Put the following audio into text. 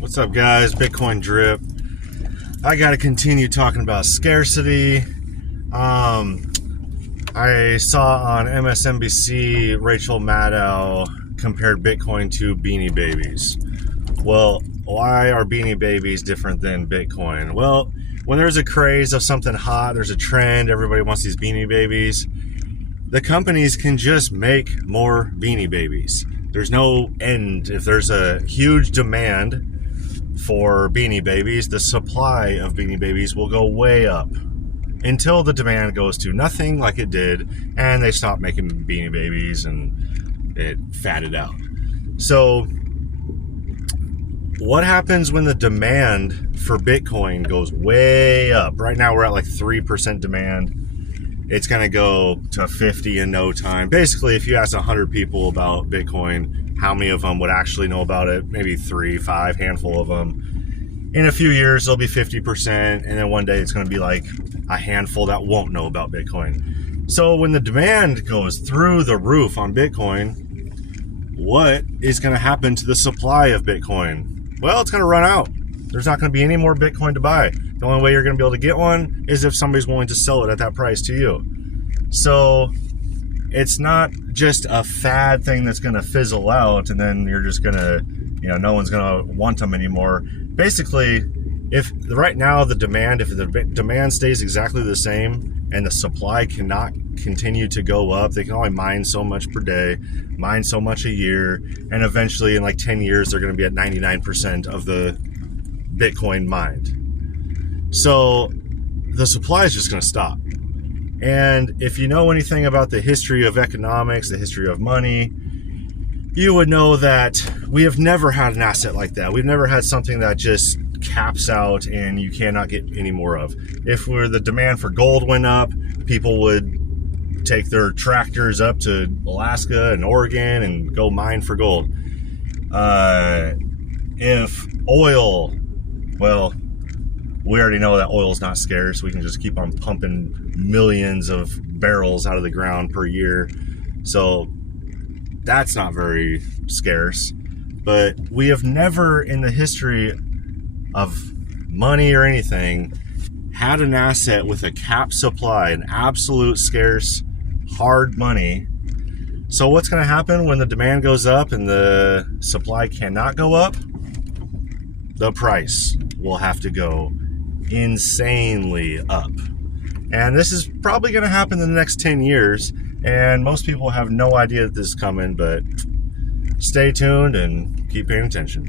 What's up, guys? Bitcoin Drip. I got to continue talking about scarcity. I saw on MSNBC Rachel Maddow compared Bitcoin to Beanie Babies. Well, why are Beanie Babies different than Bitcoin? Well, when there's a craze of something hot, there's a trend, everybody wants these Beanie Babies, the companies can just make more Beanie Babies. There's no end. If there's a huge demand for Beanie Babies, the supply of Beanie Babies will go way up until the demand goes to nothing like it did, and they stop making Beanie Babies and it fatted out. So what happens when the demand for Bitcoin goes way up? Right now we're at like 3% demand. It's going to go to 50 in no time. Basically, if you ask 100 people about Bitcoin, how many of them would actually know about it? Maybe 3, 5, handful of them. In a few years, it'll be 50%, and then one day it's going to be like a handful that won't know about Bitcoin. So when the demand goes through the roof on Bitcoin, what is going to happen to the supply of Bitcoin? Well, it's going to run out. There's not going to be any more Bitcoin to buy. The only way you're going to be able to get one is if somebody's willing to sell it at that price to you. So it's not just a fad thing that's going to fizzle out and then you're just going to, no one's going to want them anymore. Basically, if right now if the demand stays exactly the same and the supply cannot continue to go up, they can only mine so much per day, mine so much a year, and eventually in like 10 years they're going to be at 99% of the Bitcoin mined. So the supply is just going to stop. And if you know anything about the history of economics, the history of money, you would know that we have never had an asset like that. We've never had something that just caps out and you cannot get any more of. If the demand for gold went up, people would take their tractors up to Alaska and Oregon and go mine for gold. If oil, well, we already know that oil is not scarce. We can just keep on pumping millions of barrels out of the ground per year. So that's not very scarce. But we have never in the history of money or anything had an asset with a cap supply, an absolute scarce, hard money. So what's going to happen when the demand goes up and the supply cannot go up? The price will have to go insanely up. And this is probably going to happen in the next 10 years. And most people have no idea that this is coming, but stay tuned and keep paying attention.